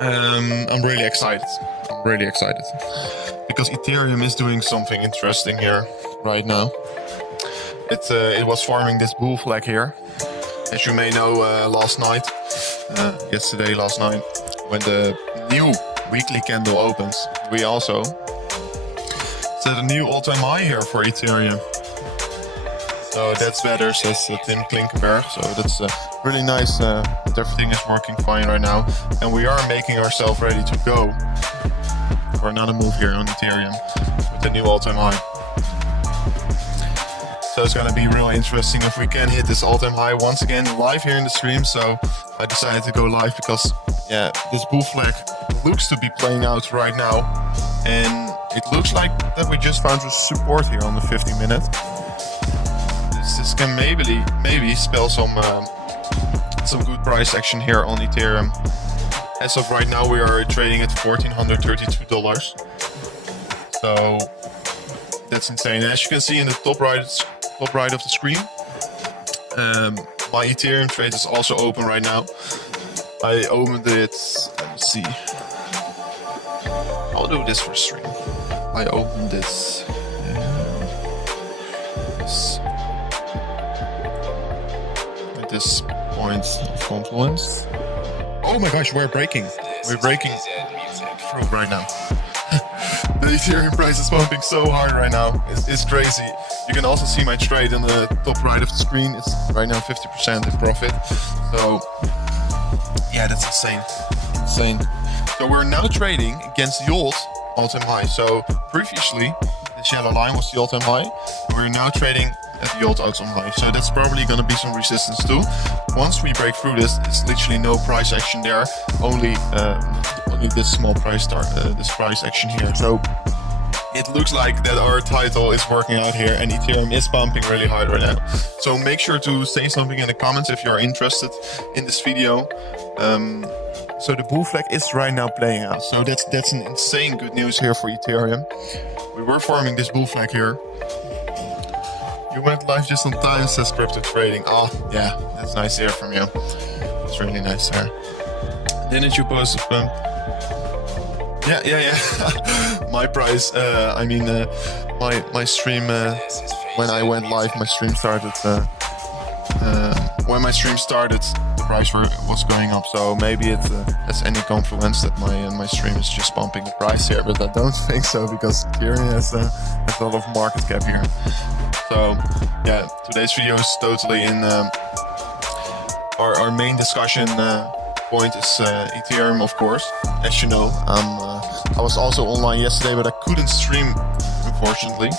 I'm really excited. Because Ethereum is doing something interesting here right now. It was forming this bull flag here, as you may know, last night, last night, when the new weekly candle opens, we also set a new all-time high here for Ethereum. So that's better, says Tim Klinkenberg. So that's really nice that everything is working fine right now. And we are making ourselves ready to go for another move here on Ethereum with the new all-time high. So it's going to be really interesting if we can hit this all-time high once again live here in the stream. So I decided to go live because, yeah, this bull flag looks to be playing out right now. And it looks like that we just found support here on the 50-minute. This can maybe spell some good price action here on Ethereum. As of right now, we are trading at $1,432. So that's insane. As you can see in the top right of the screen, my Ethereum trade is also open right now. I opened it. Let's see. I'll do this for stream. I opened this. This point of confluence. Oh my gosh, we're breaking through right now. The Ethereum price is pumping so hard right now. It's crazy. You can also see my trade in the top right of the screen. It's right now 50% in profit. So yeah, that's insane. So we're now trading against the old all-time high. So previously, this yellow line was the all-time high. We're now trading at the old all-time high, so that's probably going to be some resistance too. Once we break through this, it's literally no price action there, only this small price action here. So it looks like that our title is working out here, and Ethereum is pumping really hard right now. So make sure to say something in the comments if you are interested in this video. So the bull flag is right now playing out. So that's an insane good news here for Ethereum. We were forming this bull flag here. You went live just on time, says Crypto Trading. Oh, yeah, that's nice to hear from you. It's really nice to hear. Didn't you post a pump? Yeah. My price, my stream, when I went live, my stream started, the price was going up. So maybe it has any confluence that my stream is just pumping the price here, but I don't think so, because Ethereum has a lot of market cap here. So yeah, today's video is totally in our main discussion point is Ethereum, of course. As you know, I was also online yesterday, but I couldn't stream, unfortunately.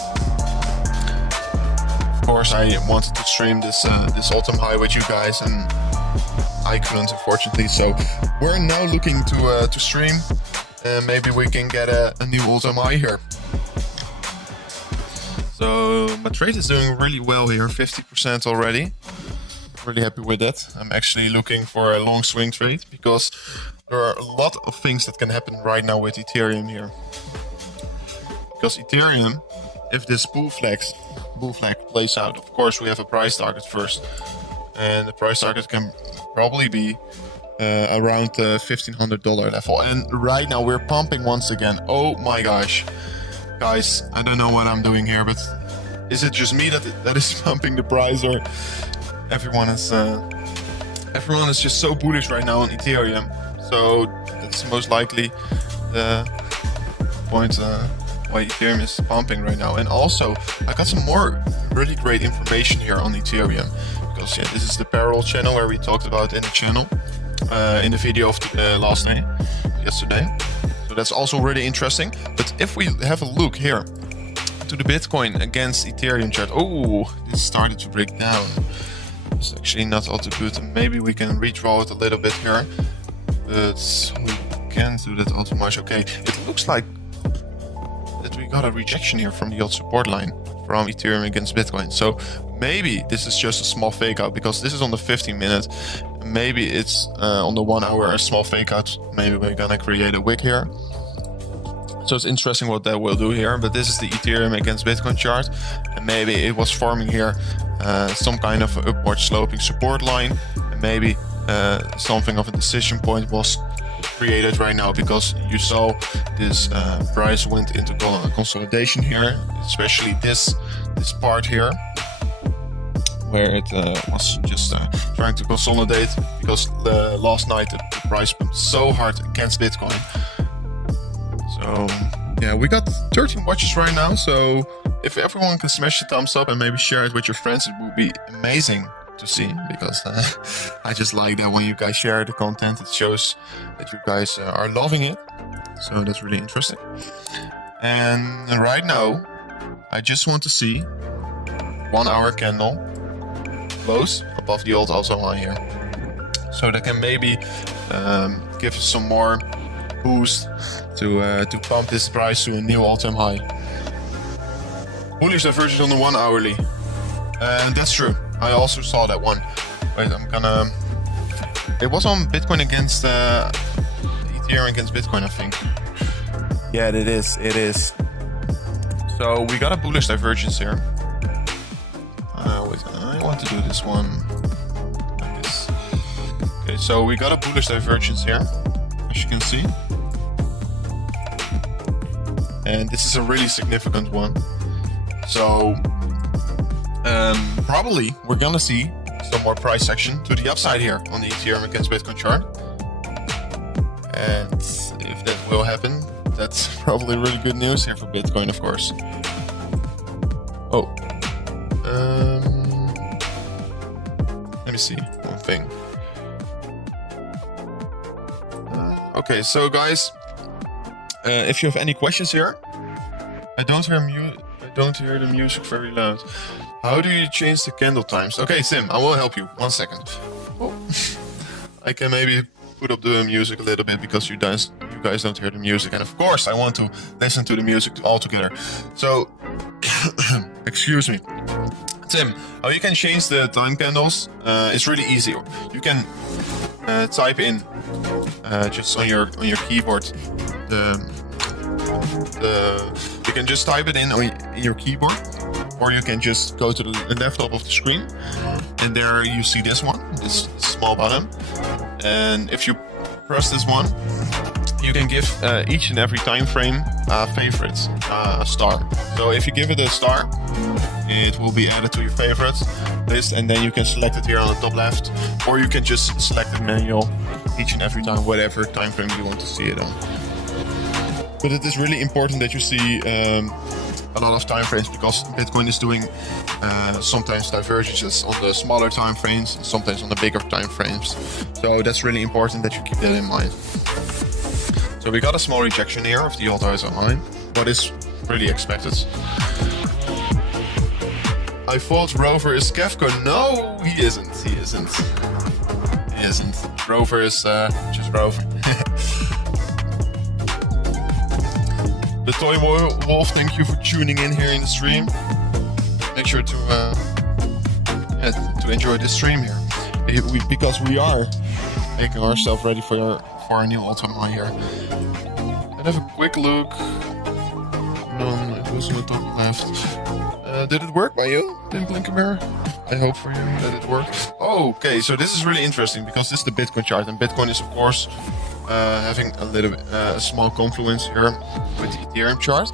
Of course, I wanted to stream this all-time high with you guys, and I couldn't, unfortunately. So we're now looking to stream, and maybe we can get a new all-time high here. So my trade is doing really well here, 50% already. Really happy with that. I'm actually looking for a long swing trade because there are a lot of things that can happen right now with Ethereum here. Because Ethereum, if this bull flag plays out, of course we have a price target first. And the price target can probably be around the $1,500 level. And right now we're pumping once again. Oh my gosh. Guys, I don't know what I'm doing here, but is it just me that is pumping the price, or everyone is just so bullish right now on Ethereum? So that's most likely the point why Ethereum is pumping right now. And also, I got some more really great information here on Ethereum, because yeah, this is the parallel channel where we talked about in the channel in the video of yesterday. That's also really interesting. But if we have a look here to the Bitcoin against Ethereum chart, oh, this started to break down. It's actually not all too good. Maybe we can redraw it a little bit here, but we can't do that all too much. Okay, it looks like that we got a rejection here from the old support line from Ethereum against Bitcoin. So maybe this is just a small fake out, because this is on the 15-minute. Maybe it's on the 1 hour, a small fake out. Maybe we're gonna create a wick here. So it's interesting what that will do here. But this is the Ethereum against Bitcoin chart, and maybe it was forming here some kind of upward sloping support line, and maybe something of a decision point was created right now, because you saw this price went into consolidation here, especially this part here, where it was just trying to consolidate, because last night the price pumped so hard against Bitcoin. So yeah, we got 13 watches right now, so if everyone can smash the thumbs up and maybe share it with your friends, it would be amazing to see, because I just like that when you guys share the content, it shows that you guys are loving it. So that's really interesting. And right now, I just want to see 1 hour candle close above the old all-time high here, so that can maybe give us some more boost to pump this price to a new all-time high. Bullish divergence on the 1 hourly, and that's true. I also saw that one. Wait, it was on Bitcoin against Ethereum against Bitcoin, I think. Yeah, it is. So we got a bullish divergence here. Wait, I want to do this one like this. Okay, so we got a bullish divergence here, as you can see. And this is a really significant one. So probably we're gonna see some more price action to the upside here on the Ethereum against Bitcoin chart. And if that will happen, that's probably really good news here for Bitcoin, of course. Oh. Let me see one thing. Okay, so guys, if you have any questions here, I don't hear the music very loud. How do you change the candle times? Okay, Sim, I will help you. 1 second. Oh. I can maybe put up the music a little bit, because you guys don't hear the music, and of course I want to listen to the music all together. So, excuse me. Tim, how you can change the time candles? It's really easy. You can type in just on your keyboard you can just type it in your keyboard, or you can just go to the left top of the screen, and there you see this one, this small button, and if you press this one, you can give each and every time frame a favorite star. So if you give it a star, it will be added to your favorites list, and then you can select it here on the top left, or you can just select it manual each and every time, whatever time frame you want to see it on. But it is really important that you see a lot of time frames, because Bitcoin is doing sometimes divergences on the smaller time frames, sometimes on the bigger time frames. So that's really important that you keep that in mind. So we got a small rejection here of the all-time high, what is really expected. I thought Rover is Kefko. No, he isn't. Rover is just Rover. The Toy Wolf, thank you for tuning in here in the stream. Make sure to enjoy this stream here, because we are making ourselves ready for our new all-time high here. And have a quick look. It was on the top left. Did it work by you, Tim Blinkenberg? I hope for you that it worked. Oh, okay, so this is really interesting, because this is the Bitcoin chart, and Bitcoin is of course having a little bit, a small confluence here with the Ethereum chart.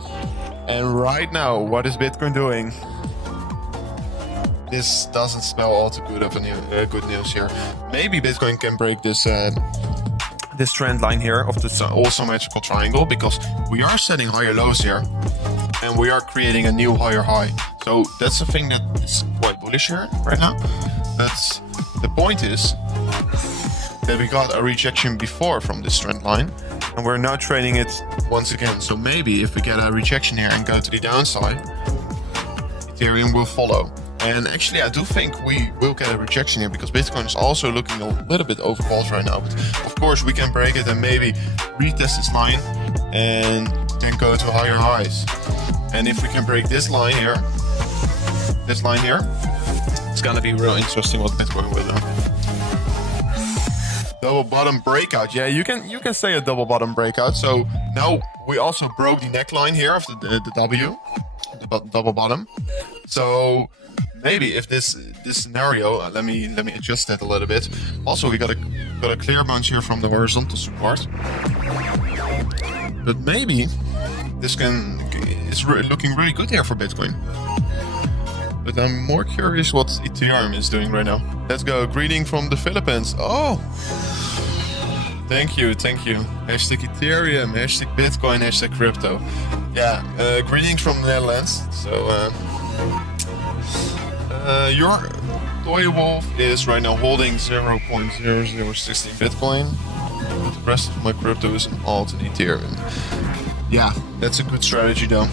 And right now, what is Bitcoin doing? This doesn't spell all too good of good news here. Maybe Bitcoin can break this this trend line here of this all-symmetrical triangle, because we are setting higher lows here, and we are creating a new higher high. So that's the thing that is quite bullish here right now. That's the point is that we got a rejection before from this trend line, and we're now trading it once again. So maybe if we get a rejection here and go to the downside, Ethereum will follow. And actually, I do think we will get a rejection here, because Bitcoin is also looking a little bit overbought right now. But of course, we can break it and maybe retest this line and then go to higher highs. And if we can break this line here, it's gonna be real interesting what Bitcoin will do. Double bottom breakout. Yeah, you can say a double bottom breakout. So now we also broke the neckline here of the W, the double bottom. So maybe if this scenario, let me adjust that a little bit. Also, we got a clear bunch here from the horizontal support, but maybe this is looking really good here for Bitcoin. But I'm more curious what Ethereum is doing right now. Let's go. Greeting from the Philippines. Oh, thank you. Hashtag Ethereum, hashtag Bitcoin, hashtag crypto. Yeah, greetings from the Netherlands. So, your Toy Wolf is right now holding 0.0016 Bitcoin. The rest of my crypto is an alt and Ethereum. Yeah, that's a good strategy though.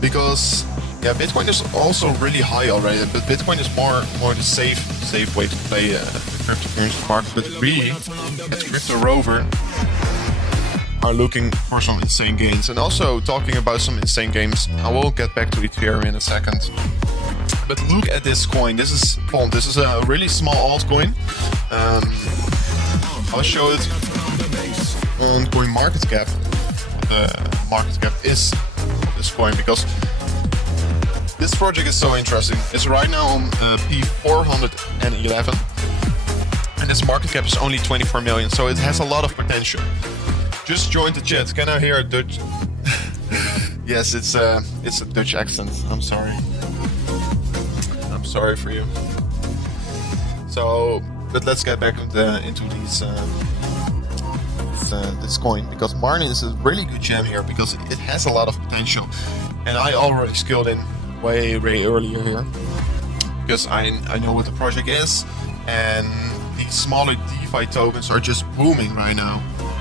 Because yeah, Bitcoin is also really high already, but Bitcoin is more the safe way to play the cryptocurrency market. But we at Crypto Rover are looking for some insane gains. And also talking about some insane games, I will get back to Ethereum in a second. But look at this coin. This is Pond. This is a really small altcoin. I'll show it on CoinMarketCap. The market cap is of this coin, because this project is so interesting. It's right now on P411, and its market cap is only 24 million, so it has a lot of potential. Just joined the chat. Can I hear a Dutch? Yes, it's a Dutch accent. I'm sorry. I'm sorry for you. So, but let's get back into these. This coin, because Marlin is a really good gem here because it has a lot of potential, and I already skilled in way earlier here because I know what the project is, and these smaller DeFi tokens are just booming right now.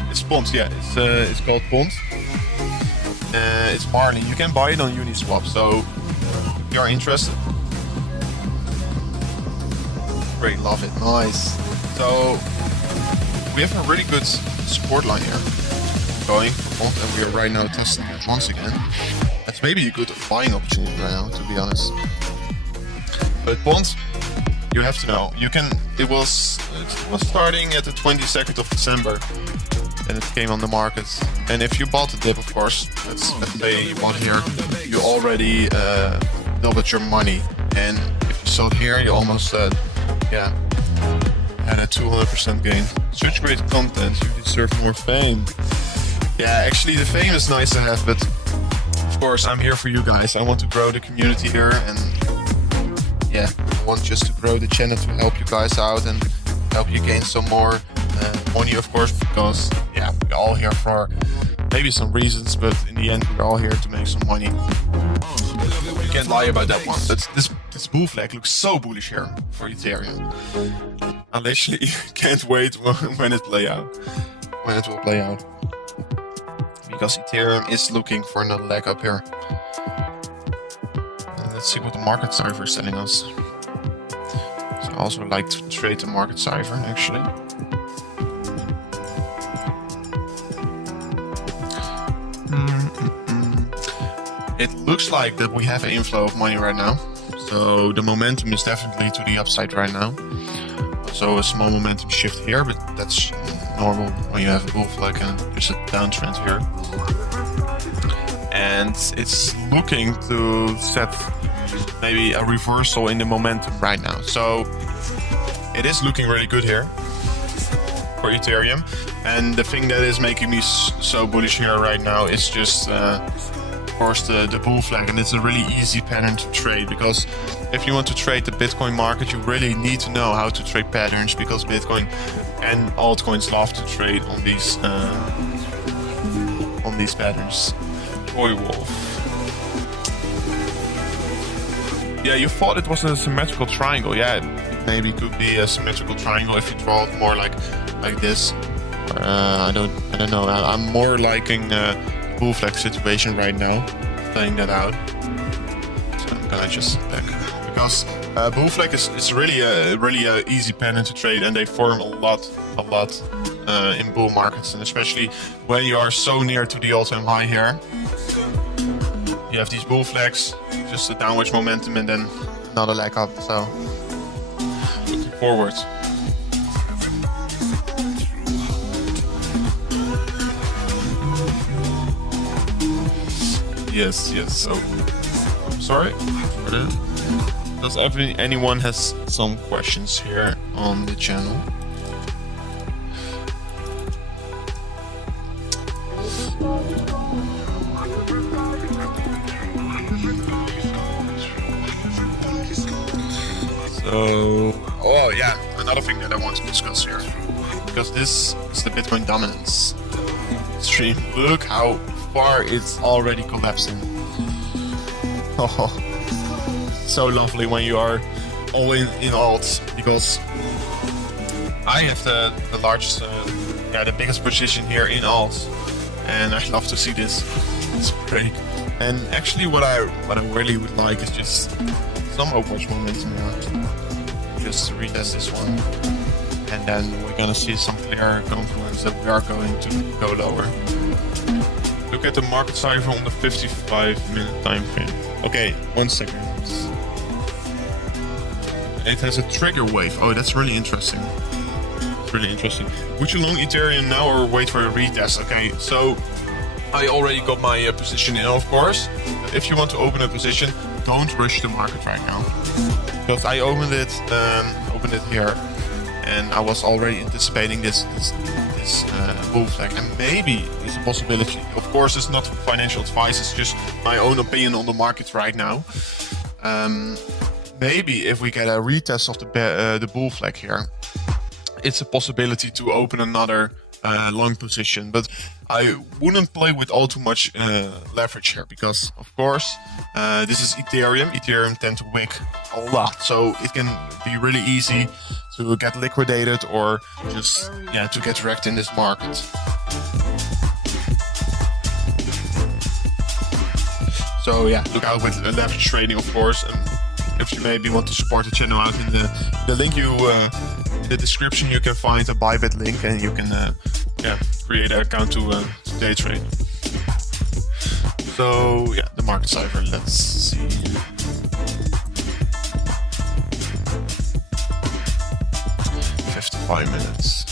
It's Pond, yeah, it's called Pond. It's Marlin. You can buy it on Uniswap, so if you're interested. Great, love it, nice. So we have a really good support line here going for Pond, and we are right now testing it once again. That's maybe a good buying opportunity right now, to be honest. But Pond, you have to know, it was starting at the 22nd of December, and it came on the market. And if you bought the dip, of course, let's say you bought here, you already doubled your money. And if you sold here, you almost had a 200% gain. Such great content, you deserve more fame. Yeah, actually the fame is nice to have, but of course I'm here for you guys. I want to grow the community here, and yeah, I want just to grow the channel to help you guys out and help you gain some more money, of course, because yeah, we're all here for maybe some reasons, but in the end we're all here to make some money. You can't lie about that one. But this bull flag looks so bullish here for Ethereum. I literally can't wait when it will play out. Because Ethereum is looking for another leg up here. And let's see what the market cipher is telling us. So I also like to trade the market cipher, actually. It looks like that we have an inflow of money right now. So the momentum is definitely to the upside right now. So a small momentum shift here, but that's normal when you have a bull flag and there's a downtrend here. And it's looking to set maybe a reversal in the momentum right now. So it is looking really good here for Ethereum. And the thing that is making me so bullish here right now is just of course the bull flag, and it's a really easy pattern to trade, because if you want to trade the Bitcoin market, you really need to know how to trade patterns, because Bitcoin and altcoins love to trade on these patterns. Toy Wolf. Yeah, you thought it was a symmetrical triangle. Yeah, it maybe could be a symmetrical triangle if you draw it more like this. I don't know. I'm more liking bull flag situation right now, playing that out. So I'm gonna just sit back, because bull flag is really a easy pattern to trade, and they form a lot in bull markets, and especially when you are so near to the all-time high here. You have these bull flags, just a downwards momentum, and then another leg up. So looking forward. Yes. So sorry for that. Does anyone has some questions here on the channel? So, oh yeah, another thing that I want to discuss here, because this is the Bitcoin dominance stream. Look how far it's already collapsing. Oh, so lovely when you are all in alts, because I have the largest, the biggest position here in alts, and I love to see this. It's great. And actually, what I really would like is just some Overwatch momentum here. Just to retest this one, and then we're gonna see some clear confluence that we are going to go lower. Look at the market cipher on the 55-minute time frame. Okay, 1 second. It has a trigger wave. Oh, that's really interesting. It's really interesting. Would you long Ethereum now or wait for a retest? Okay, so I already got my position in, of course. If you want to open a position, don't rush the market right now. Because I opened it here, and I was already anticipating this bull flag, and maybe it's a possibility. Of course, it's not financial advice; it's just my own opinion on the market right now. Maybe if we get a retest of the bull flag here, it's a possibility to open another long position, but I wouldn't play with all too much leverage here, because of course this is Ethereum. Ethereum tend to wick a lot, so it can be really easy to get liquidated or just to get wrecked in this market. So yeah, look out with leverage trading, of course. And if you maybe want to support the channel out, in the link in the description, you can find a Bybit link, and you can create an account to day trade. So yeah, the market cipher. Let's see. Minutes.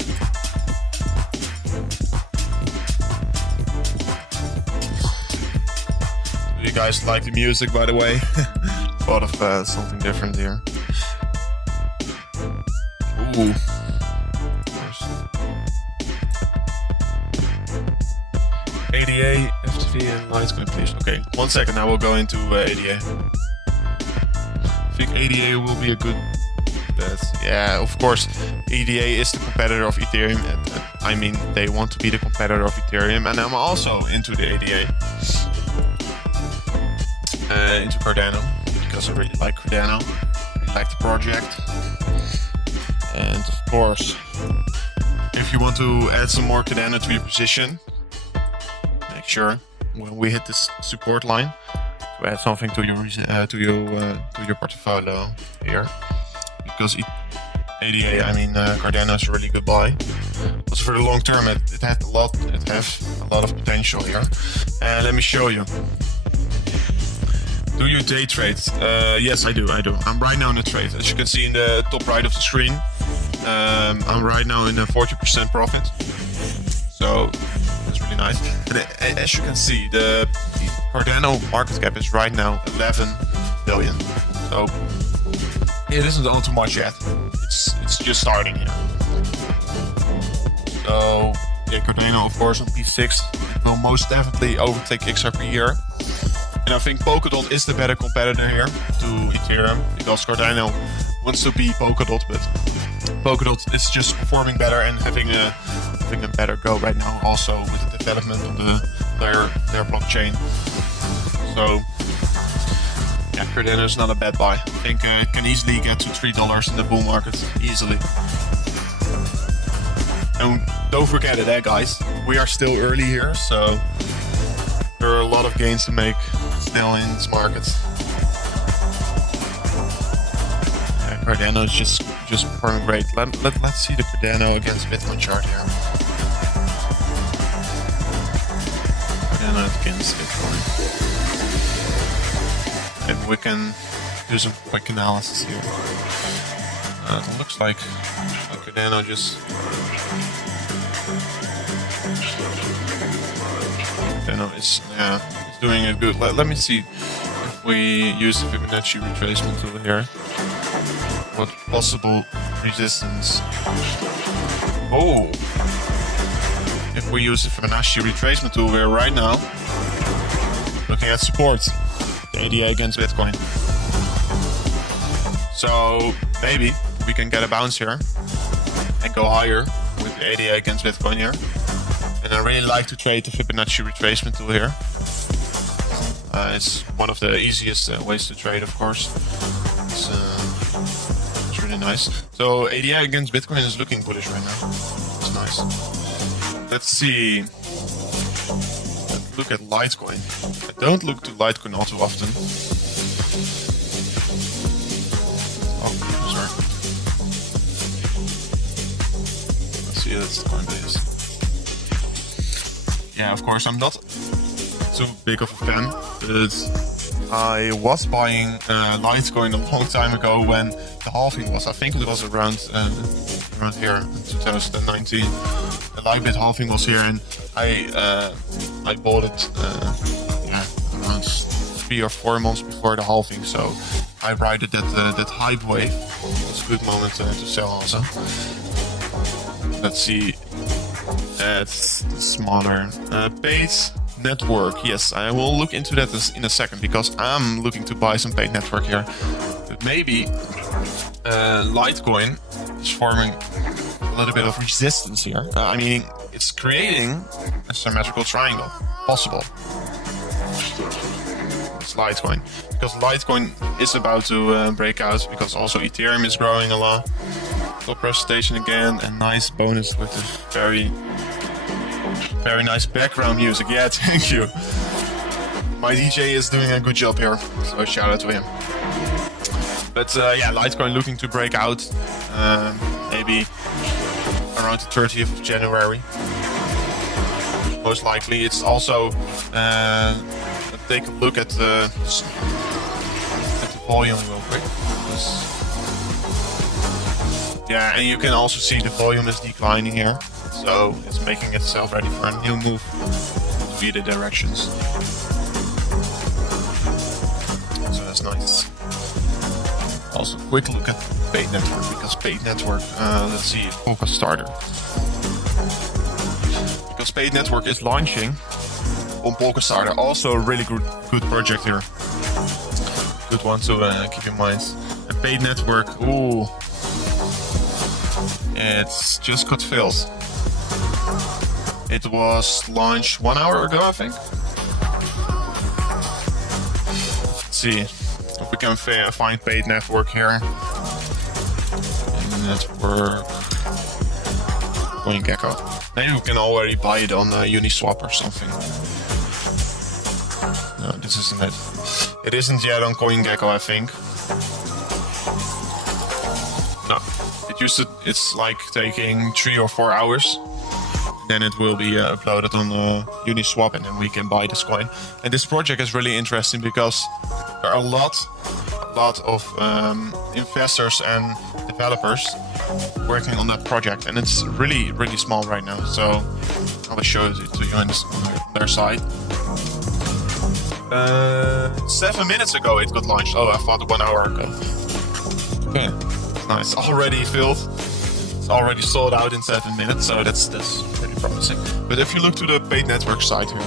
Do you guys like the music, by the way? Thought of something different here. Ooh. ADA, FTV, and Litecoin, please. Okay, 1 second. I will go into ADA. I think ADA will be a good. Yeah, of course, EDA is the competitor of Ethereum. I mean, they want to be the competitor of Ethereum, and I'm also into the ADA, into Cardano, because I really like Cardano, I like the project. And of course, if you want to add some more Cardano to your position, make sure when we hit this support line to add something to your portfolio here. Because ADA, Cardano is a really good buy. Also for the long term, it has a lot of potential here. And let me show you. Do you day trade? Yes, I do. I'm right now in a trade. As you can see in the top right of the screen, I'm right now in a 40% profit. So that's really nice. But as you can see, the Cardano market cap is right now 11 billion. So it isn't all too much yet. It's just starting here. So yeah, Cardano, of course, on P6 will most definitely overtake XRP here. And I think Polkadot is the better competitor here to Ethereum, because Cardano wants to be Polkadot, but Polkadot is just performing better and having a better go right now, also with the development of their blockchain. So yeah, Cardano is not a bad buy. I think it can easily get to $3 in the bull market, easily. And don't forget it, guys. We are still early here, so there are a lot of gains to make still in this market. Yeah, Cardano is just performing great. Let's see the Cardano against Bitcoin chart here. Cardano against Bitcoin. And we can do some quick analysis here. It looks like Cardano just Cardano is doing it good. Let me see if If we use the Fibonacci retracement tool here, what possible resistance? Oh! If we use the Fibonacci retracement tool, we're right now looking at support, the ADA against Bitcoin. So maybe we can get a bounce here and go higher with the ADA against Bitcoin here. And I really like to trade the Fibonacci retracement tool here. It's one of the easiest ways to trade, of course. It's really nice. So ADA against Bitcoin is looking bullish right now. It's nice. Let's see. Let's look at Litecoin. I don't look to Litecoin all too often. Oh, sorry. Let's see, that's Coinbase. Yeah, of course, I'm not too big of a fan, but I was buying Litecoin a long time ago when the halving was. I think it was around here in 2019. The Lightbit halving was here, and I bought it around 3 or 4 months before the halving. So I ride it that hype wave. It's a good moment to sell also. Let's see. That's smaller. Paid network. Yes, I will look into that in a second because I'm looking to buy some paid network here. But maybe Litecoin is forming a little bit of resistance here. I mean, it's creating a symmetrical triangle. Possible. It's Litecoin. Because Litecoin is about to break out because also Ethereum is growing a lot. Top presentation again, a nice bonus with a very nice background music. Yeah, thank you. My DJ is doing a good job here, so shout out to him. But yeah, Litecoin looking to break out, maybe around the 30th of January. Most likely. It's also let's take a look at the volume real quick. Yeah, and you can also see the volume is declining here. So it's making itself ready for a new move via the directions. So that's nice. Also, quick look at Paid Network, because Paid Network, let's see, Polka Starter. Because Paid Network is launching on Polka Starter. Also a really good project here. Good one to keep in mind. And Paid Network, ooh. It's just got filled. It was launched 1 hour ago, I think. Let's see if we can find Paid Network here. Network CoinGecko. Maybe we can already buy it on Uniswap or something. No, this isn't it. It isn't yet on CoinGecko, I think. No, it's like taking 3 or 4 hours. Then it will be uploaded on Uniswap, and then we can buy this coin. And this project is really interesting because there are a lot of investors and developers working on that project, and it's really, really small right now. So I will show it to you on their side. 7 minutes ago it got launched. Oh, I thought 1 hour ago. Okay, nice. Already filled. It's already sold out in 7 minutes, so that's pretty promising. But if you look to the Paid Network side here,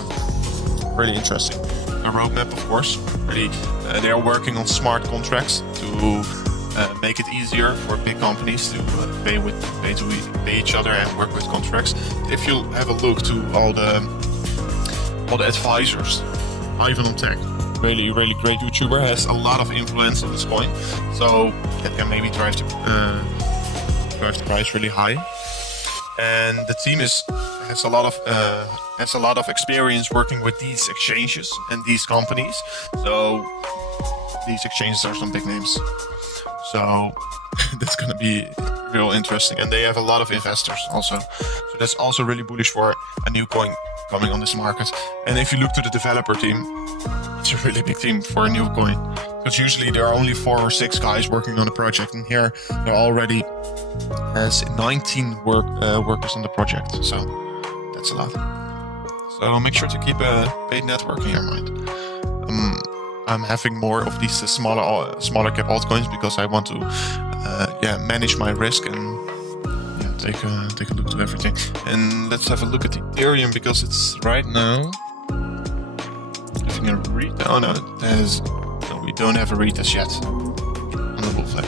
really interesting. A roadmap, of course. Really, they are working on smart contracts to make it easier for big companies to pay each other and work with contracts. If you have a look to all the advisors, Ivan on Tech, really great YouTuber, has a lot of influence on this coin, so that can maybe drive the price really high. And the team has a lot of experience working with these exchanges and these companies. So these exchanges are some big names. So that's gonna be real interesting. And they have a lot of investors also. So that's also really bullish for a new coin coming on this market. And if you look to the developer team, it's a really big team for a new coin. Because usually there are only 4 or 6 guys working on the project, and here there already has 19 workers on the project. So that's a lot. So make sure to keep a Paid Network in your mind. I'm having more of these smaller cap altcoins because I want to manage my risk and take a look to everything. And let's have a look at Ethereum because it's right now having a retest. Oh no, we don't have a retest yet on the bull flag.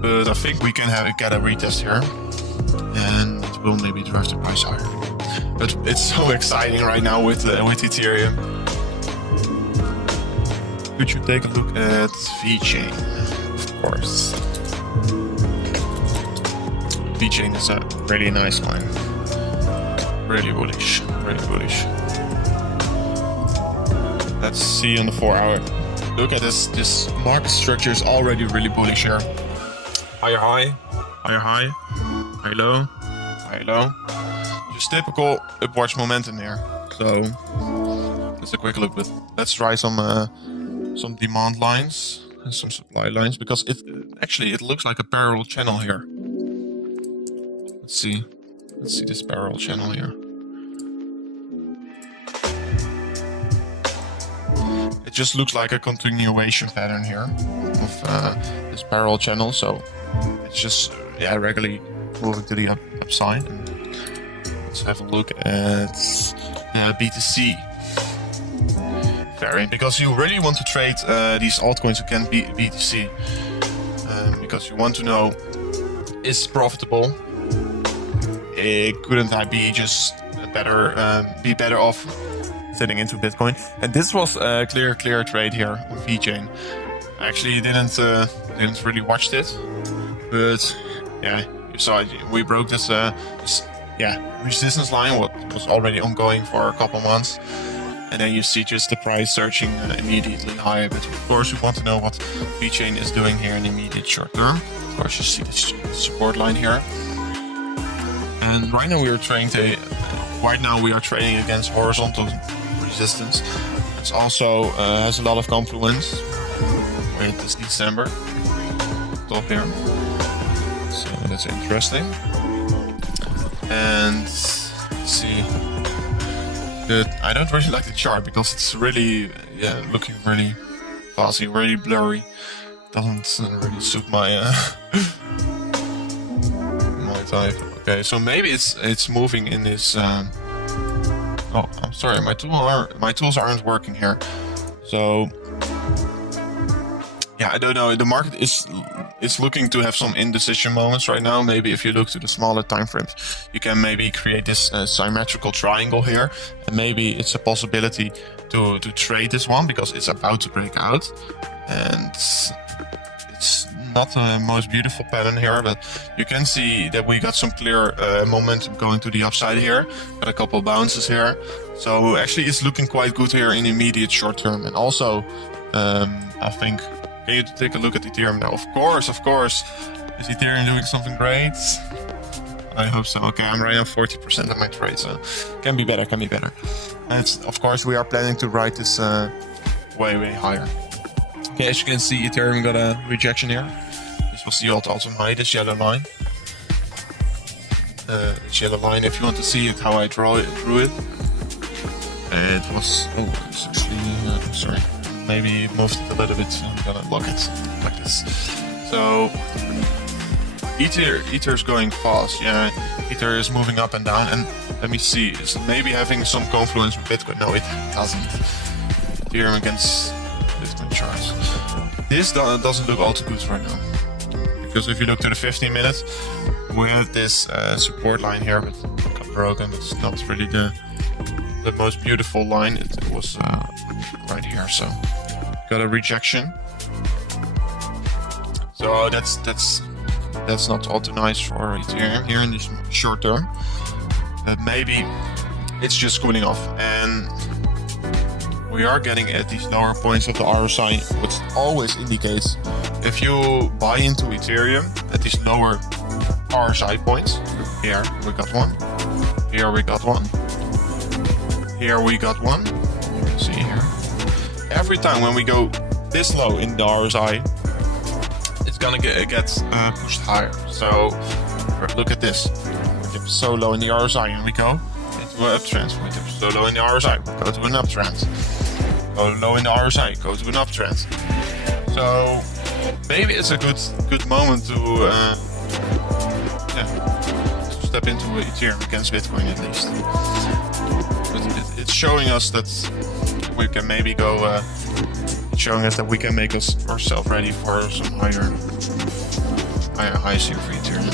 But I think we can get a retest here, and it will maybe drive the price higher. But it's so exciting right now with Ethereum. Could you take a look at VeChain? Of course. VeChain is a really nice line. Really bullish. Really bullish. Let's see on the 4 hour. Look at this. This market structure is already really bullish here. Higher high, higher high, high low, high low. Just typical upwards momentum here. So let's a quick look. But let's try some demand lines and some supply lines because it looks like a parallel channel here. Let's see this parallel channel here. It just looks like a continuation pattern here of this parallel channel. So it's just regularly moving to the upside. And let's have a look at BTC variant because you really want to trade these altcoins against BTC because you want to know, is it profitable? Couldn't I be just better off sitting into Bitcoin? And this was a clear trade here on VeChain. Actually, didn't really watch it, but yeah, you saw it. We broke this resistance line, what was already ongoing for a couple months, and then you see just the price surging immediately higher. But of course, we want to know what VeChain is doing here in the immediate short term. Of course, you see this support line here. And right now we are trading against horizontal resistance. It also has a lot of confluence with this December top here. So that's interesting. And let's see. I don't really like the chart because it's really looking really fuzzy, really blurry. Doesn't really suit my my type. Okay, so maybe it's moving in this. Oh, I'm sorry, my tools aren't working here. So yeah, I don't know. The market is looking to have some indecision moments right now. Maybe if you look to the smaller time frames, you can maybe create this symmetrical triangle here, and maybe it's a possibility to trade this one because it's about to break out, and it's not the most beautiful pattern here, but you can see that we got some clear momentum going to the upside here. Got a couple bounces here, so actually it's looking quite good here in the immediate short term. And also, I think, can you take a look at Ethereum now? Of course. Is Ethereum doing something great? I hope so. Okay, I'm right on 40% of my trade, so can be better. And of course, we are planning to ride this way higher. Okay, as you can see, Ethereum got a rejection here. This was the all-time high, this yellow line. This yellow line, if you want to see it, how I drew it. It was, it's actually, sorry, maybe moved it a little bit. I'm gonna lock it like this. So, Ether is going fast. Yeah, Ether is moving up and down. And let me see, is it maybe having some confluence with Bitcoin? No, it doesn't. Ethereum against Bitcoin charts. This doesn't look all too good right now. Because if you look to the 15 minutes, we had this support line here, but it got broken. But it's not really the most beautiful line. It was right here, so got a rejection. So that's not all too nice for Ethereum here in this short term. Maybe it's just cooling off, and we are getting at these lower points of the RSI, which always indicates if you buy into Ethereum at these lower RSI points. Here we got one. Here we got one. Here we got one. See here. Every time when we go this low in the RSI, it's gonna get pushed higher. So look at this. It's so low in the RSI, and we go into to an uptrend. If it's so low in the RSI, go to an uptrend. Go low in the RSI, go to an uptrend. So maybe it's a good moment to step into Ethereum against Bitcoin at least. But it's showing us that we can maybe go. Showing us that we can make ourselves ready for some higher highs here for Ethereum.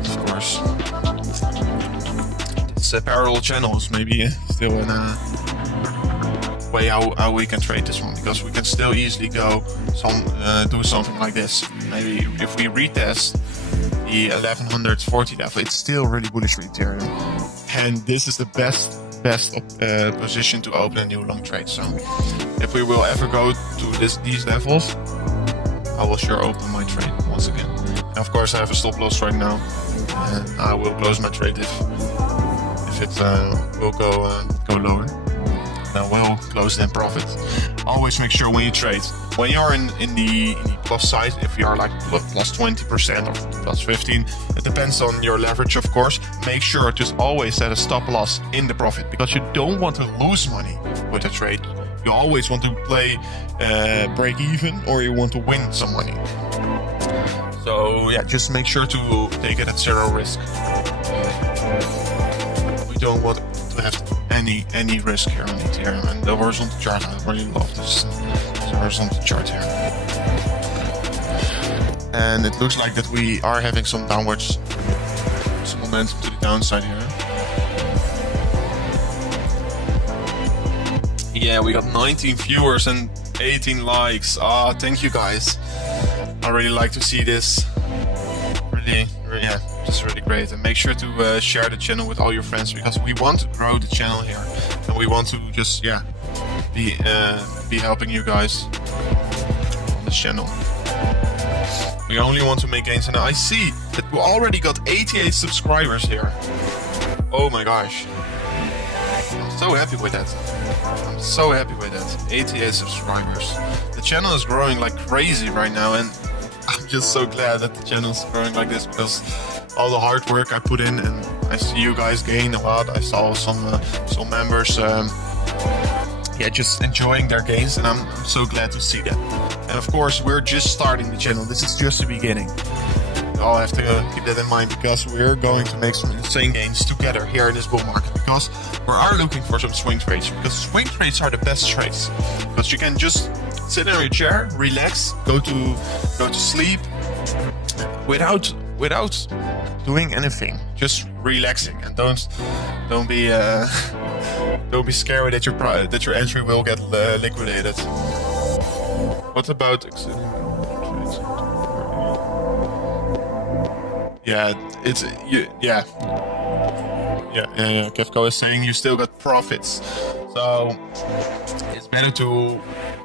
Of course, it's parallel channels. Maybe still in a way how we can trade this one, because we can still easily go do something like this. Maybe if we retest the 1140 level, it's still really bullish for Ethereum, and this is the best position to open a new long trade. So if we will ever go to these levels, I will sure open my trade once again. And of course I have a stop loss right now, and I will close my trade if it will go lower. Then we'll close it in profit. Always make sure when you trade, when you're in the plus side, if you are like plus 20% or plus 15, it depends on your leverage, of course. Make sure just always set a stop loss in the profit, because you don't want to lose money with a trade. You always want to play break even, or you want to win some money. So yeah, just make sure to take it at zero risk. We don't want to have any risk here on Ethereum. And the horizontal chart, I really love this horizontal chart here. And it looks like that we are having some downwards, some momentum to the downside here. Yeah, we got 19 viewers and 18 likes. Thank you guys. I really like to see this. Really, yeah, just really great. And make sure to share the channel with all your friends, because we want to grow the channel here, and we want to just be helping you guys on this channel. We only want to make gains, and I see that we already got 88 subscribers here. Oh my gosh. I'm so happy with that. I'm so happy with that. 88 subscribers. The channel is growing like crazy right now, and I'm just so glad that the channel is growing like this, because all the hard work I put in, and I see you guys gain a lot. I saw some members just enjoying their gains, and I'm so glad to see that. And of course, we're just starting the channel. This is just the beginning. You all have to keep that in mind, because we're going to make some insane gains together here in this bull market, because we are looking for some swing trades, because swing trades are the best trades, because you can just sit in your chair, relax, go to sleep without doing anything, just relaxing, and don't be don't be scared that your entry will get liquidated. What about Kefko is saying you still got profits, so it's better to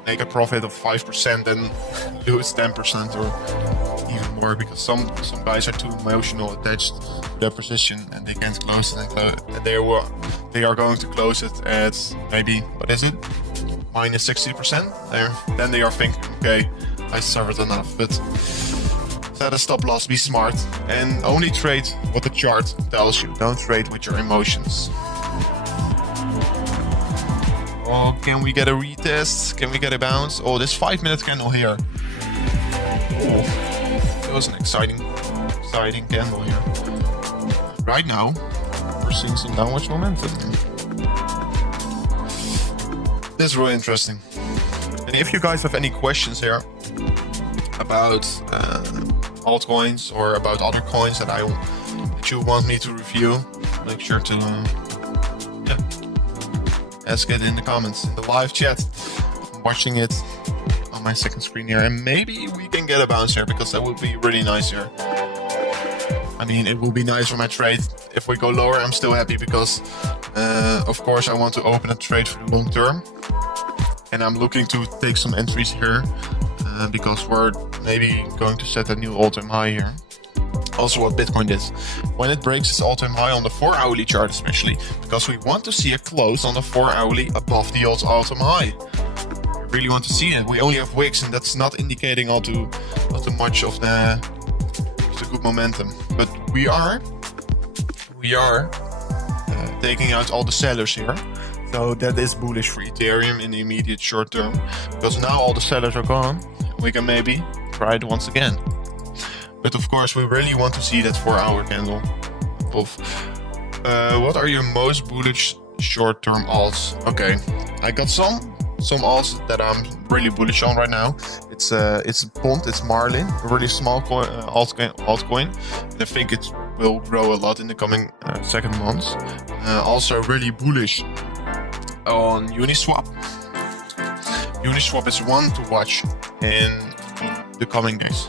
make a profit of 5% than lose 10% or even more, because some guys are too emotional attached to their position, and they can't close it, and they are going to close it at maybe, what is it, minus 60%. Then they are thinking, okay, I suffered enough. But set a stop loss, be smart, and only trade what the chart tells you. Don't trade with your emotions. Oh, can we get a retest? Can we get a bounce? Oh, this 5-minute candle here. Oh, that was an exciting candle here. Right now, we're seeing some downwards momentum. This is really interesting. And if you guys have any questions here about altcoins or about other coins that you want me to review, make sure to ask it in the comments, in the live chat. I'm watching it on my second screen here, and maybe we can get a bounce here, because that would be really nice here. I mean, it will be nice for my trade. If we go lower, I'm still happy, because of course I want to open a trade for the long term, and I'm looking to take some entries here, because we're maybe going to set a new all-time high here. Also what Bitcoin did, when it breaks its all-time high on the 4-hourly chart especially, because we want to see a close on the 4-hourly above the all-time high. We really want to see it. We only have wicks, and that's not indicating all too much of the good momentum. But we are taking out all the sellers here. So that is bullish for Ethereum in the immediate short term, because now all the sellers are gone. We can maybe try it once again. But of course, we really want to see that 4-hour candle of what are your most bullish short-term alts? Okay, I got some alts that I'm really bullish on right now. It's Bond, it's Marlin, a really small altcoin, and I think it will grow a lot in the coming second months. Also really bullish on Uniswap. Uniswap is one to watch in the coming days.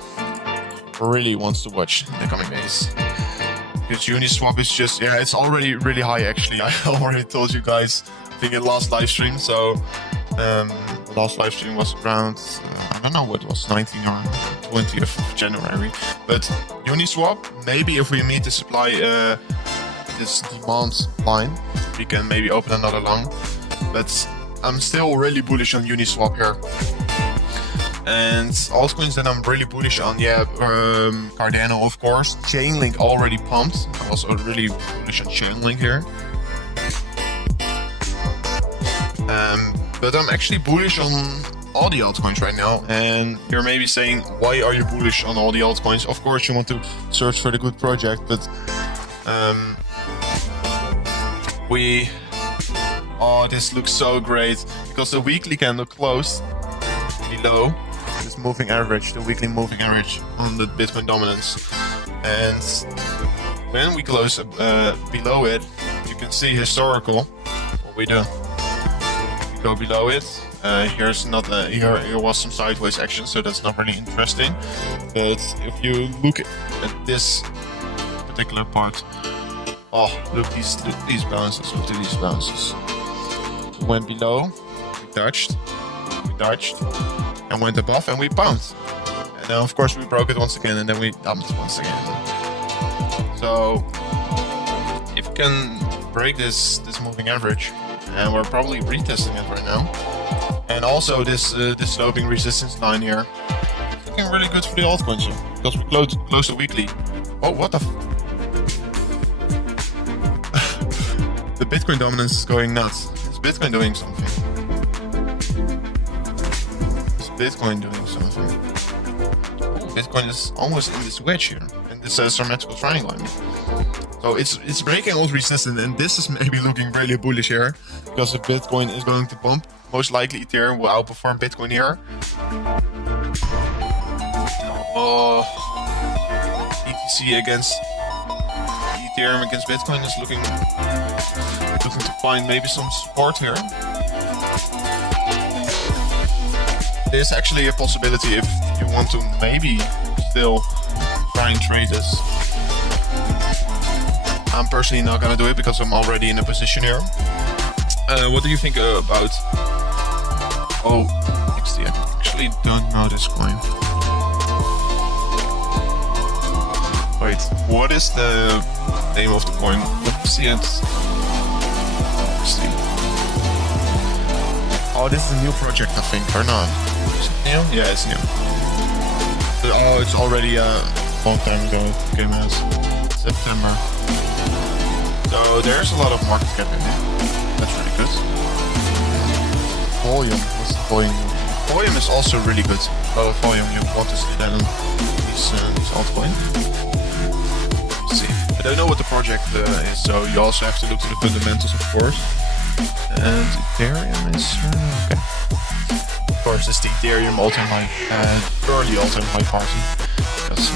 Really wants to watch in the coming days. Because Uniswap is just, yeah, it's already really high actually. I already told you guys, I think in last live stream. So the last live stream was around, I don't know what it was, 19th or 20th of January. But Uniswap, maybe if we meet the supply, this demand line, we can maybe open another long. But I'm still really bullish on Uniswap here. And altcoins that I'm really bullish on, yeah, Cardano of course. Chainlink already pumped. I'm also really bullish on Chainlink here. But I'm actually bullish on all the altcoins right now. And you're maybe saying, why are you bullish on all the altcoins? Of course you want to search for the good project, but oh, this looks so great, because the weekly candle closed below this moving average, the weekly moving average on the Bitcoin dominance. And when we close below it, you can see historical what we do. We go below it. Here's not here was some sideways action, so that's not really interesting. But if you look at this particular part, oh, look these bounces, look at these bounces. Went below, we dodged, and went above, and we pumped. And then of course we broke it once again, and then we dumped once again. So if we can break this moving average, and we're probably retesting it right now, and also this sloping resistance line here, it's looking really good for the altcoins here, because we close the weekly. Oh, what the the Bitcoin dominance is going nuts. Is Bitcoin doing something? Is Bitcoin doing something? Oh, Bitcoin is almost in this wedge here, and this symmetrical triangle, I mean. So it's breaking old resistance, and this is maybe looking really bullish here, because if Bitcoin is going to pump, most likely Ethereum will outperform Bitcoin here. Oh, ETC against Ethereum against Bitcoin is looking to find maybe some support here. There's actually a possibility if you want to maybe still try and trade this. I'm personally not gonna do it because I'm already in a position here. What do you think about? Oh, XD. I actually don't know this coin. Wait, what is the name of the coin? Let's see it. Oh, this is a new project, I think, or not? Is it new? Yeah, it's new. Oh, it's already a long time ago. Came out September. So there's a lot of market cap in there. That's really good. Volume. What's the volume? Volume is also really good. Oh, volume. You want to see that on these altcoins. Let's see. I don't know what the project is, so you also have to look to the fundamentals, of course. And Ethereum is okay. Of course, it's the Ethereum all-time high, early all-time high party. That's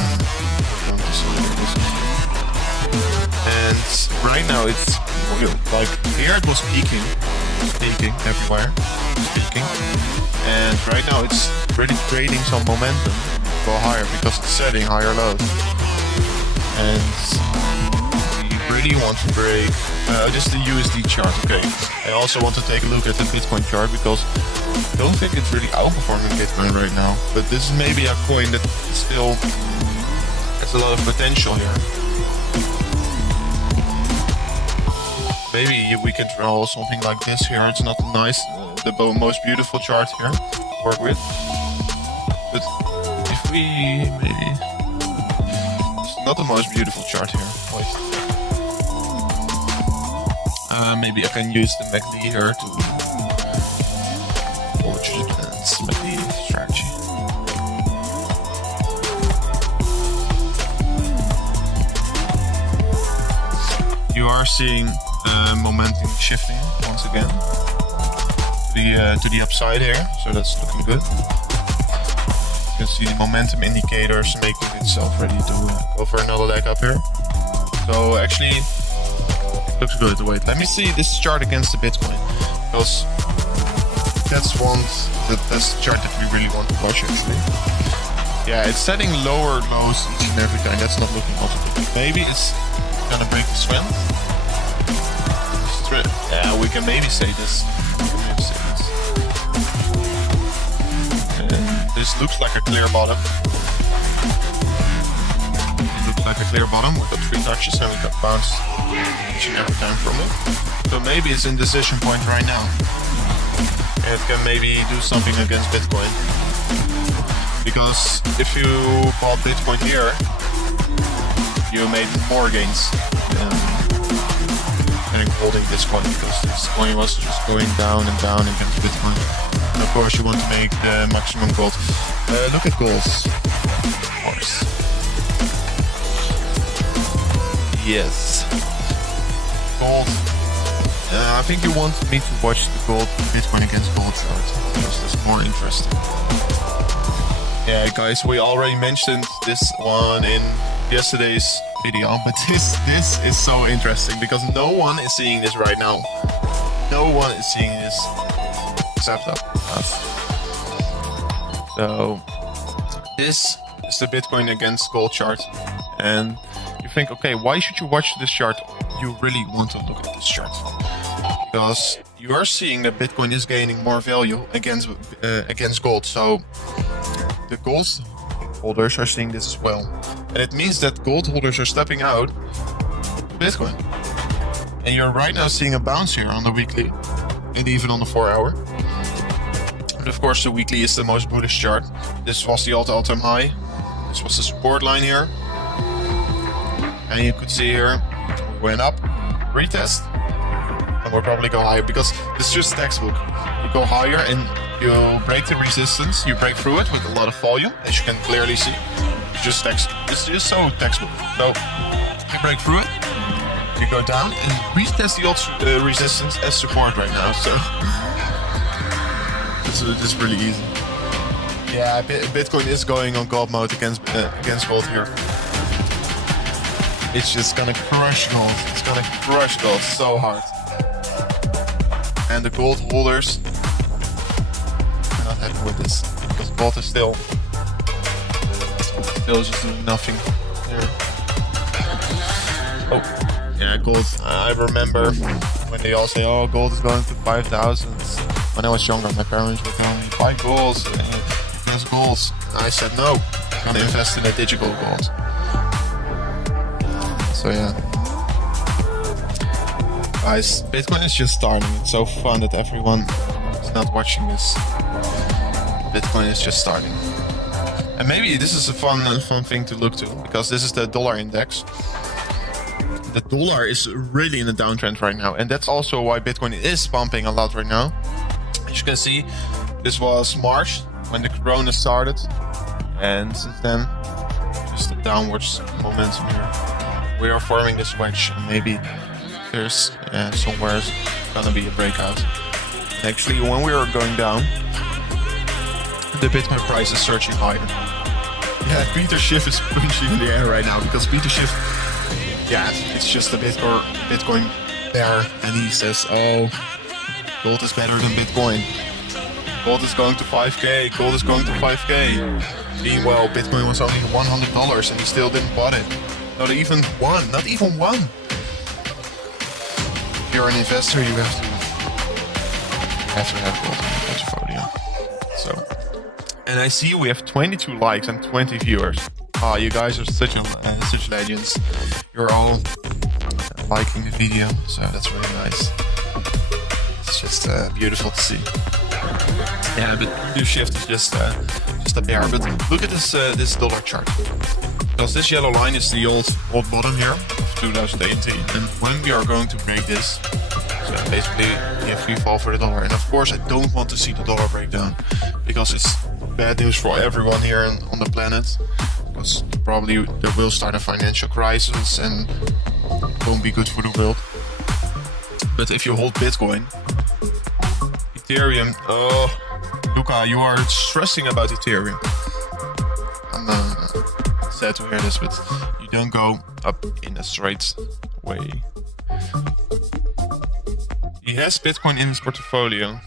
and right now it's like here it was peaking everywhere, and right now it's really creating some momentum to go higher because it's setting higher lows, and we really want to break. This is the USD chart. Okay, I also want to take a look at the Bitcoin chart because I don't think it's really outperforming Bitcoin right now, but this is maybe a coin that still has a lot of potential here. Maybe we can draw something like this here. It's not nice, the most beautiful chart here to work with. But if we maybe... It's not the most beautiful chart here. Wait. Maybe I can use the MACD here to Bollinger Bands MACD strategy. You are seeing momentum shifting once again to the upside here, so that's looking good. You can see the momentum indicators making itself ready to go for another leg up here. So actually, it looks good. Wait, let me see this chart against the Bitcoin, because that's the chart that we really want to watch actually. Yeah, it's setting lower lows each and every time. That's not looking also good. Maybe it's gonna break the trend. Yeah, we can maybe say this. This looks like a clear bottom. It looks like a clear bottom. We got 3 touches and we got bounced each and every time from it. So maybe it's in decision point right now. It can maybe do something against Bitcoin. Because if you bought Bitcoin here, you made more gains than holding this coin, because this coin was just going down and down against Bitcoin. And of course you want to make the maximum gold. Look at gold. Of course. Yes. Gold. I think you want me to watch the gold Bitcoin against gold chart, because that's more interesting. Yeah guys, we already mentioned this one in yesterday's video, but this is so interesting because no one is seeing this right now. No one is seeing this except us. So this is the Bitcoin against gold chart, and you think, okay, why should you watch this chart? You really want to look at this chart because you are seeing that Bitcoin is gaining more value against gold. So the gold holders are seeing this as well, and it means that gold holders are stepping out of Bitcoin. And you're right now seeing a bounce here on the weekly and even on the 4-hour. But of course the weekly is the most bullish chart. This was the all-time high. This was the support line here. And you could see here, we went up, retest, and we'll probably go higher because this is just textbook. You go higher and you break the resistance, you break through it with a lot of volume, as you can clearly see. It's just so textbook. So you break through it, you go down and retest the old resistance as support right now. So this is really easy. Yeah, Bitcoin is going on gold mode against gold here. It's just gonna crush gold. It's gonna crush gold so hard. And the gold holders are not happy with this because gold is still just doing nothing here. Oh, yeah, gold. I remember when they all say, "Oh, gold is going to 5,000." When I was younger, my parents were telling me, "Buy gold, invest gold." I said, "No, I'm gonna invest in a digital gold." So yeah, guys, Bitcoin is just starting. It's so fun that everyone is not watching this. Bitcoin is just starting, and maybe this is a fun thing to look to because this is the dollar index. The dollar is really in a downtrend right now, and that's also why Bitcoin is pumping a lot right now. As you can see, this was March when the Corona started, and since then, just a downwards momentum here. We are forming this wedge, and maybe there's somewhere gonna be a breakout. Actually, when we are going down, the Bitcoin price is surging higher. Yeah, Peter Schiff is punching in the air right now because Peter Schiff, yeah, it's just a Bitcoin bear, and he says, "Oh, gold is better than Bitcoin. Gold is going to 5K. Gold is going to 5K." Meanwhile, Bitcoin was only $100, and he still didn't buy it. Not even one. Not even one. If you're an investor, you have to have gold in your portfolio. So, and I see we have 22 likes and 20 viewers. Ah, you guys are such legends. You're all liking the video, so that's really nice. It's just beautiful to see. Yeah, but Peter Schiff is just a bear. But look at this dollar chart. Because this yellow line is the old bottom here of 2018, and when we are going to break this, so basically we have free fall for the dollar. And of course I don't want to see the dollar break down, because it's bad news for everyone here on the planet. Because probably there will start a financial crisis and it won't be good for the world. But if you hold Bitcoin, Ethereum, oh, Luca, you are stressing about Ethereum. I'm sad to hear this, but you don't go up in a straight way. He has Bitcoin in his portfolio.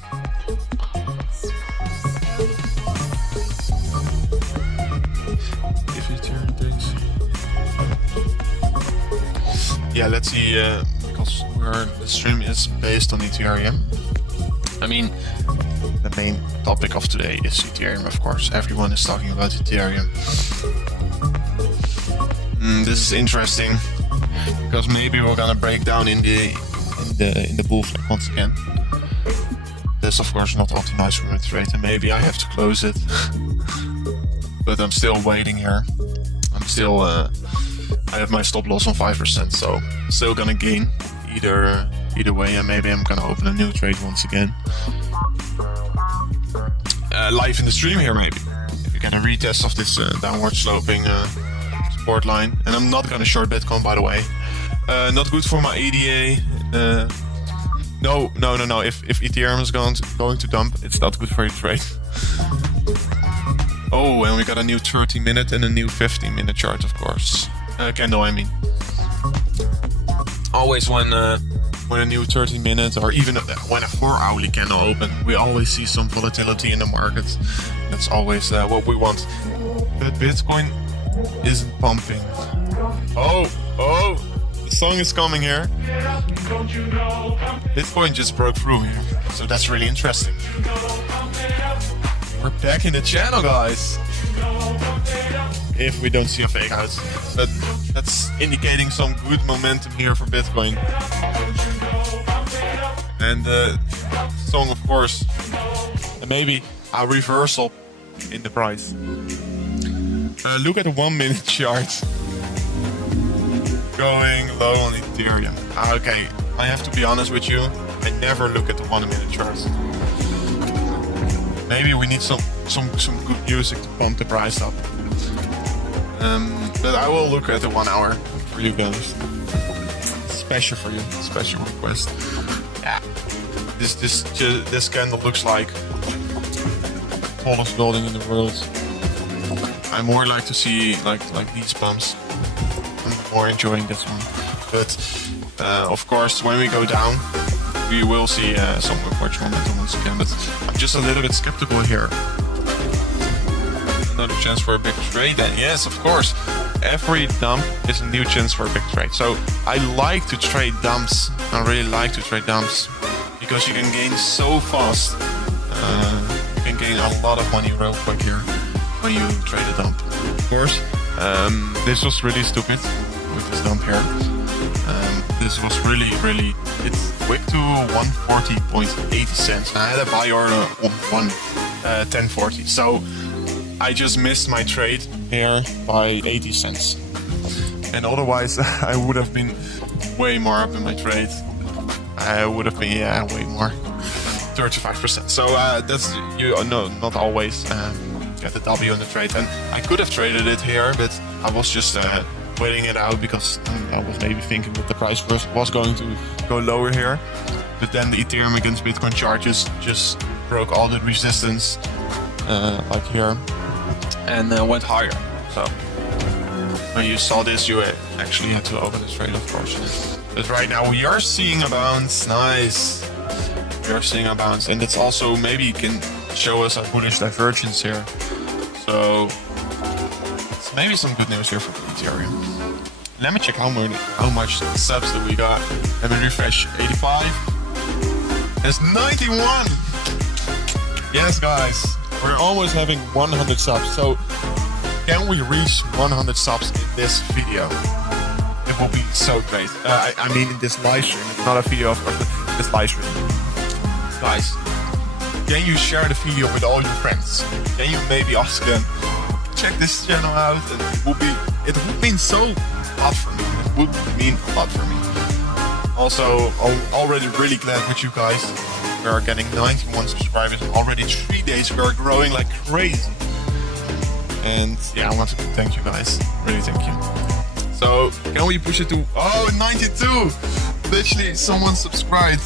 If Ethereum things. Yeah, let's see, because the stream is based on Ethereum. I mean, the main topic of today is Ethereum, of course. Everyone is talking about Ethereum. This is interesting, because maybe we're gonna break down in the bull flag once again. That's of course not optimized for a trade, and maybe I have to close it. But I'm still waiting here. I'm still I have my stop loss on 5%, so I'm still gonna gain either way, and maybe I'm gonna open a new trade once again. Live in the stream here, maybe. If you get a retest of this downward sloping support line. And I'm not gonna short Bitcoin, by the way. Not good for my ADA. No. If Ethereum is going to dump, it's not good for your trade. Oh, and we got a new 30-minute and a new 15-minute chart, of course. Candle, I mean. Always when a new 30-minute or even when a 4-hourly candle open, we always see some volatility in the market. That's always what we want. But Bitcoin isn't pumping. Oh, the song is coming here. Bitcoin just broke through here, so that's really interesting. We're back in the channel, guys. If we don't see a fake out, but that's indicating some good momentum here for Bitcoin. And the song, of course, and maybe a reversal in the price. Look at the 1-minute chart. Going low on Ethereum. Okay, I have to be honest with you. I never look at the 1-minute chart. Maybe we need some good music to pump the price up. But I will look at the 1 hour for you guys. Special for you, special request. Yeah, this candle looks like the tallest building in the world. I more like to see like these pumps. I'm more enjoying this one. But of course, when we go down, we will see some upward momentum once again. But I'm just a little bit skeptical here. Another chance for a big trade, then yes, of course. Every dump is a new chance for a big trade. So I like to trade dumps. I really like to trade dumps because you can gain so fast. You can gain a lot of money real quick here when you trade a dump. Of course, this was really stupid with this dump here. This was really, it's quick to 140.80 cents. I had a buy order on 1040. So I just missed my trade here by 80 cents. And otherwise I would have been way more up in my trade. I would have been, way more. 35%. So that's, not always get the W on the trade. And I could have traded it here, but I was just waiting it out because I was maybe thinking that the price was going to go lower here. But then the Ethereum against Bitcoin charges just broke all the resistance, like here, and went higher. So when you saw this, you actually had to open the trade, of course. But right now we are seeing a bounce. Nice. We are seeing a bounce, and it's also maybe can show us a bullish divergence here. So it's maybe some good news here for Ethereum. Let me check how much subs that we got. Let me refresh. 85. It's 91. Yes, guys, we're almost having 100 subs. So can we reach 100 subs in this video? It will be so great. I mean in this live stream. It's not a video, of course, but this live stream. Guys, can you share the video with all your friends? Can you maybe ask them, check this channel out, and it would mean so lot for me. It would mean a lot for me. Also, I'm already really glad with you guys. We are getting 91 subscribers in already 3 days. We are growing like crazy. And yeah, I want to thank you guys. Really thank you. So, can we push it to... Oh, 92! Literally, someone subscribed.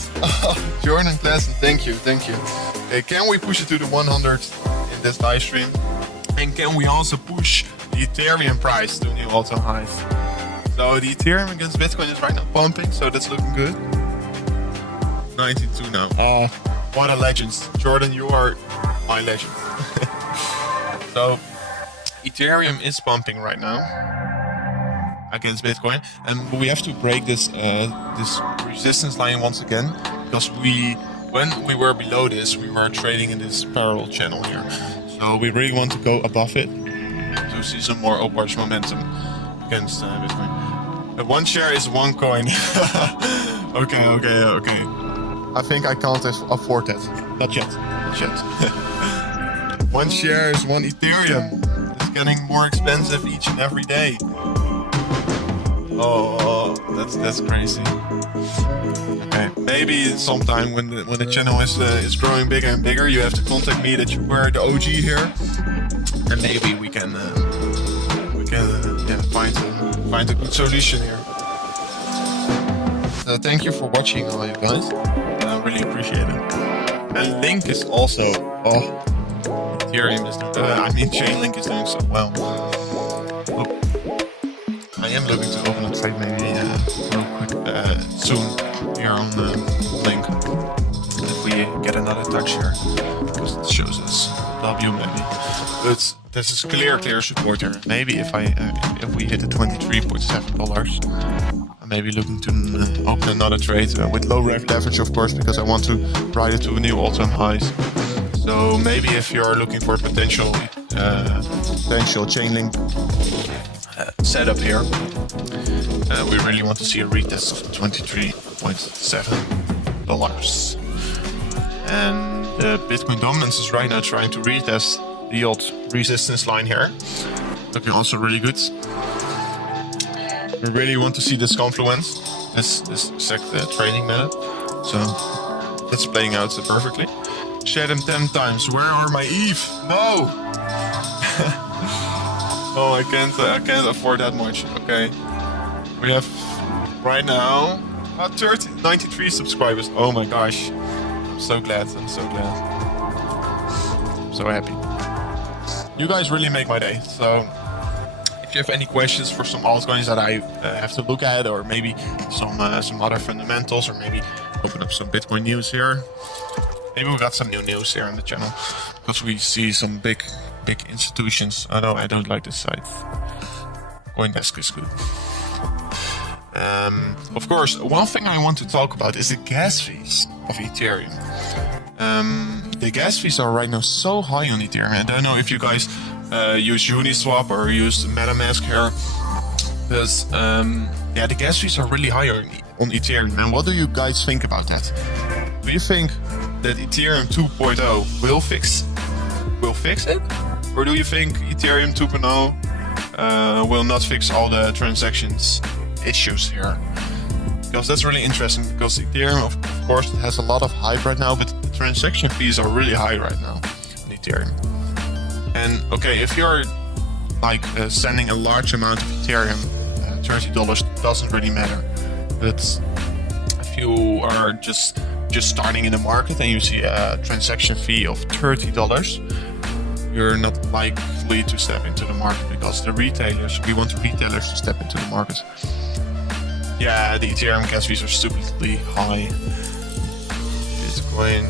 Jordan Klassen, thank you, thank you. Okay, can we push it to the 100 in this live stream? And can we also push the Ethereum price to new all-time highs? So the Ethereum against Bitcoin is right now pumping, so that's looking good. 92 now. Oh, what a legend. Jordan, you are my legend. So, Ethereum is pumping right now against Bitcoin, and we have to break this this resistance line once again, because when we were below this, we were trading in this parallel channel here. So we really want to go above it to see some more upwards momentum against Bitcoin. One share is one coin. Okay. I think I can't afford that. Not yet. One share is one Ethereum. It's getting more expensive each and every day. Oh, that's crazy. Okay, maybe sometime when the channel is growing bigger and bigger, you have to contact me that you were the OG here, and maybe we can find a good solution here. So thank you for watching, all you guys. I really appreciate it. And Link is also Ethereum is Chainlink is doing so well. I am looking to open a trade maybe real quick soon here on Link. If we get another touch here, because it shows us W maybe. But this is clear support here. Maybe if we hit the $23.7, I may be looking to open another trade with low leverage, of course, because I want to ride it to new all-time highs. So maybe if you're looking for potential Chainlink setup here, we really want to see a retest of $23.7. And Bitcoin dominance is right now trying to retest the old resistance line here. Looking also really good. We really want to see this confluence, this exact trading method. So that's playing out perfectly. Share them 10 times. Where are my ETH? No! Oh, I can't afford that much. Okay. We have right now 93 subscribers. Oh my gosh. I'm so glad. I'm so happy. You guys really make my day. So if you have any questions for some altcoins that I have to look at, or maybe some other fundamentals, or maybe open up some Bitcoin news here. Maybe we got some new news here on the channel, because we see some big institutions. I don't like this site. CoinDesk is good. Of course, one thing I want to talk about is the gas fees of Ethereum. The gas fees are right now so high on Ethereum. I don't know if you guys use Uniswap or use MetaMask here, because the gas fees are really high on Ethereum. And what do you guys think about that? Do you think that Ethereum 2.0 will fix it, or do you think Ethereum 2.0 will not fix all the transactions issues here? Because that's really interesting, because Ethereum of course has a lot of hype right now, but the transaction fees are really high right now on Ethereum. And okay, if you're like sending a large amount of Ethereum, $30 doesn't really matter. But if you are just starting in the market and you see a transaction fee of $30, you're not likely to step into the market, because we want the retailers to step into the market. Yeah, the Ethereum gas fees are stupidly high. Bitcoin,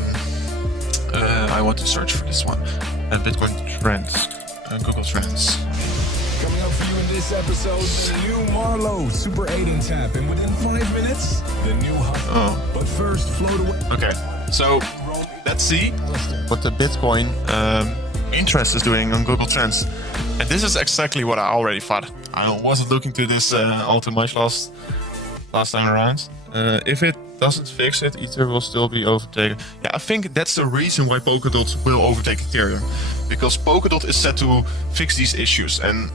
I want to search for this one. Bitcoin trends, Google Trends. Coming up for you in this episode, the new Marlowe Super 8 and tap, and within 5 minutes, the new Hustle. Oh. But first, float away. Okay, so let's see what the Bitcoin interest is doing on Google Trends. And this is exactly what I already thought. I wasn't looking to this all too much last time around. If it doesn't fix it, Ether will still be overtaken. Yeah, I think that's the reason why Polkadot will overtake Ethereum, because Polkadot is set to fix these issues, and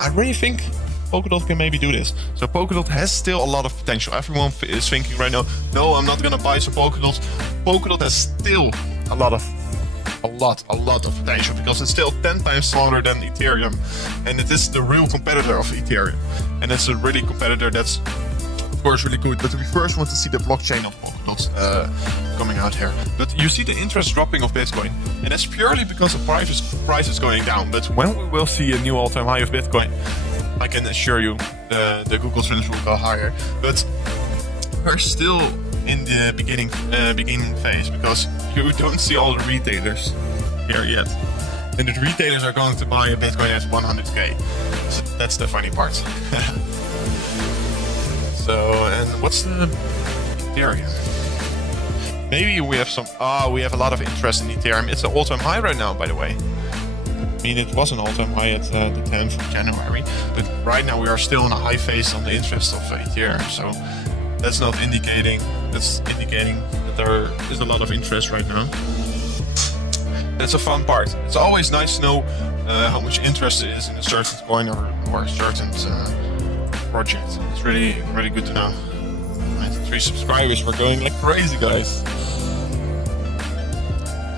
I really think Polkadot can maybe do this. So Polkadot has still a lot of potential. Everyone is thinking right now, no, I'm not gonna buy some Polkadot. Polkadot has still a lot of potential because it's still 10 times smaller than Ethereum, and it is the real competitor of Ethereum, and it's a really competitor that's of course really good. But we first want to see the blockchain of Polkadot coming out here. But you see the interest dropping of Bitcoin, and that's purely because the price is going down. But when we will see a new all-time high of Bitcoin, I can assure you the Google trends will go higher. But we're still in the beginning phase because you don't see all the retailers here yet, and the retailers are going to buy a Bitcoin at 100k. So that's the funny part. So, and what's the Ethereum? Maybe we have some. We have a lot of interest in Ethereum. It's an all-time high right now, by the way. I mean, it was an all-time high at the 10th of January, but right now we are still in a high phase on the interest of Ethereum. So that's not indicating. That's indicating that there is a lot of interest right now. That's a fun part. It's always nice to know how much interest there is in a certain coin or a certain project. It's really good to know. 93 subscribers. We're going like crazy, guys.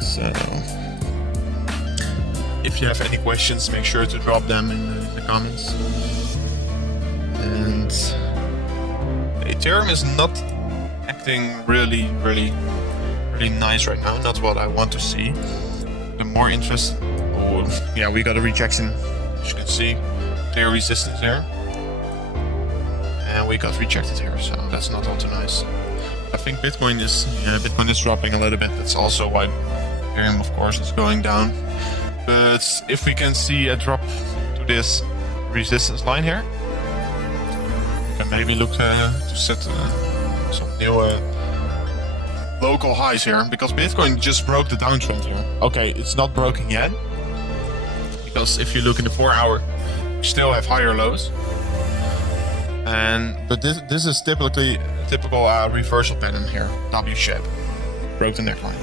So, if you have any questions, make sure to drop them in the comments. And Ethereum is not acting really nice right now. Not what I want to see. The more interest. Oh, yeah, we got a rejection. As you can see, clear resistance there. And we got rejected here, so that's not all too nice. I think Bitcoin is dropping a little bit. That's also why Ethereum, of course, is going down. But if we can see a drop to this resistance line here, we can maybe look to set some new local highs here, because Bitcoin just broke the downtrend here. Okay, it's not broken yet, because if you look in the 4 hour, we still have higher lows. But this is typical reversal pattern here. W shape, broke the neckline.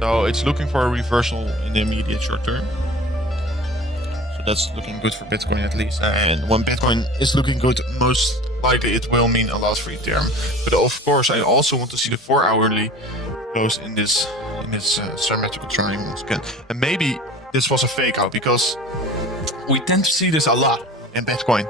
So it's looking for a reversal in the immediate short term. So that's looking good for Bitcoin at least. And when Bitcoin is looking good, most likely it will mean a lot for Ethereum. But of course, I also want to see the 4 hourly close in this symmetrical triangle again. And maybe this was a fake out, because we tend to see this a lot in Bitcoin.